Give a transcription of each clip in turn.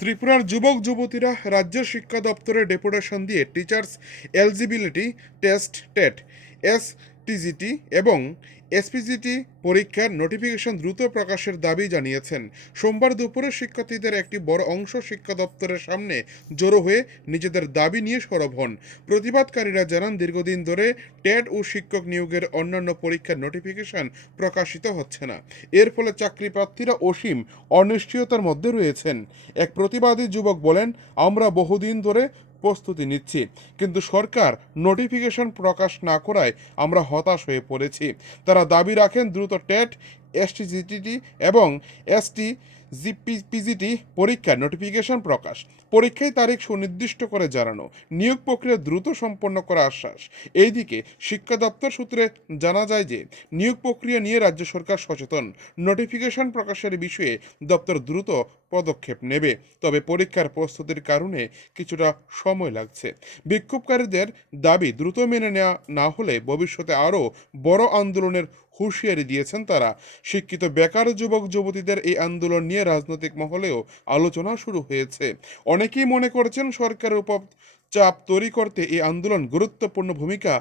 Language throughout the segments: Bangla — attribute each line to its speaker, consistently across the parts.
Speaker 1: ত্রিপুরার যুবক যুবতীরা রাজ্য শিক্ষা দপ্তরে ডেপুটেশন দিয়ে teachers eligibility test TET S TGT এবং এসপিজিটি পরীক্ষার নোটিফিকেশন দ্রুত প্রকাশের দাবি জানিয়েছেন। সোমবার দুপুরে শিক্ষার্থীদের একটি বড় অংশ শিক্ষা দপ্তরের সামনে জড়ো হয়ে নিজেদের দাবি নিয়ে সরব হন। প্রতিবাদকারীরা জানান, দীর্ঘদিন ধরে টেট ও শিক্ষক নিয়োগের অন্যান্য পরীক্ষার নোটিফিকেশন প্রকাশিত হচ্ছে না। এর ফলে চাকরি প্রার্থীরা অসীম অনিশ্চয়তার মধ্যে রয়েছেন। এক প্রতিবাদী যুবক বলেন, আমরা বহুদিন ধরে প্রস্তুতি নিচ্ছি। কিন্তু সরকার নোটিফিকেশন প্রকাশ না করায় আমরা হতাশ হয়ে পড়েছি। তারা দাবি রাখেন দ্রুত টেট এসটিজিটিটি এবং এসটি জিপিপিজিটি পরীক্ষার নোটিফিকেশন প্রকাশ। পরীক্ষায় তারিখ সুনির্দিষ্ট করে জানানো। নিয়োগ প্রক্রিয়া দ্রুত সম্পন্ন করা আশ্বাস। এইদিকে শিক্ষা দপ্তর সূত্রে জানা যায় যে, নিয়োগ প্রক্রিয়া নিয়ে রাজ্য সরকার সচেতন। নোটিফিকেশন প্রকাশের বিষয়ে দপ্তর দ্রুত পদক্ষেপ নেবে। তবে পরীক্ষার প্রস্তুতির কারণে কিছুটা সময় লাগছে। বিক্ষোভকারীদের দাবি দ্রুত মেনে নেওয়া না হলে ভবিষ্যতে আরও বড় আন্দোলনের হুঁশিয়ারি দিয়েছেন তারা। শিক্ষিত বেকার যুবক, যুবতীদের এই আন্দোলন নিয়ে রাজনৈতিক মহলেও আলোচনা শুরু হয়েছে। অনেকেই মনে করছেন সরকারের উপর চাপ তৈরি করতে এই আন্দোলন গুরুত্বপূর্ণ ভূমিকা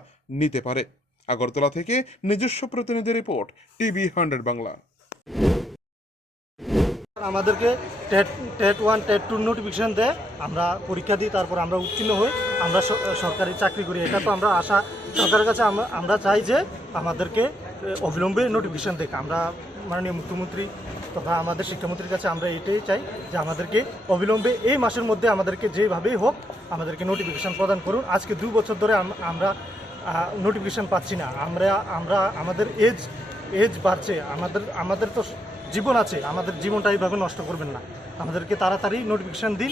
Speaker 1: নিতে পারে। আগরতলা থেকে নিজস্ব প্রতিনিধি রিপোর্ট, টিভি হান্ড্রেড বাংলা।
Speaker 2: আমাদেরকে TET TET one, TET two notification দেয়। আমরা পরীক্ষা দিই, তারপর আমরা উত্তীর্ণ হই। আমরা সরকারি চাকরি করি। এটা তো আমরা আশা সরকারের কাছে আমরা চাই যে আমাদেরকে অবিলম্বে নোটিফিকেশন দেখ। আমরা মাননীয় মুখ্যমন্ত্রী তথা আমাদের শিক্ষামন্ত্রীর কাছে আমরা এটাই চাই যে আমাদেরকে অবিলম্বে এই মাসের মধ্যে আমাদেরকে যেভাবেই হোক আমাদেরকে নোটিফিকেশান প্রদান করুন। আজকে দু বছর ধরে আমরা নোটিফিকেশান পাচ্ছি না। আমরা আমরা, আমাদের এজ এজ বাড়ছে। আমাদের আমাদের তো জীবন আছে। আমাদের জীবনটা এইভাবে নষ্ট করবেন না। আমাদেরকে তাড়াতাড়ি নোটিফিকেশান দিন।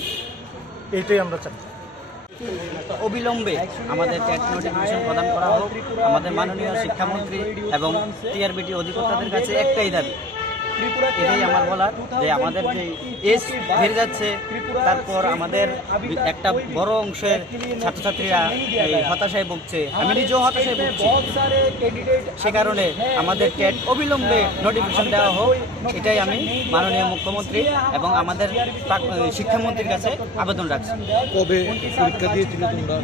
Speaker 2: এইটাই আমরা চাই।
Speaker 3: অবিলম্বে আমাদের ট্যাক্স নোটিফিকেশন প্রদান করা হোক। আমাদের মাননীয় শিক্ষামন্ত্রী এবং টিআরবিটি অধিকর্তাদের কাছে একটাই দাবি এটাই আমার বলার যে আমাদের যে এজ বেড়ে যাচ্ছে তারপর আমাদের একটা বড় অংশের ছাত্রছাত্রীরা হতাশায় ভুগছে আমি নিজেও হতাশায় ভুগছি। সে কারণে আমাদের টেট অবিলম্বে নোটিফিকেশন দেওয়া হোক এটাই আমি মাননীয় মুখ্যমন্ত্রী এবং আমাদের শিক্ষামন্ত্রীর কাছে আবেদন রাখছি।
Speaker 4: কবে পরীক্ষা দিয়েছিলে তোমরা?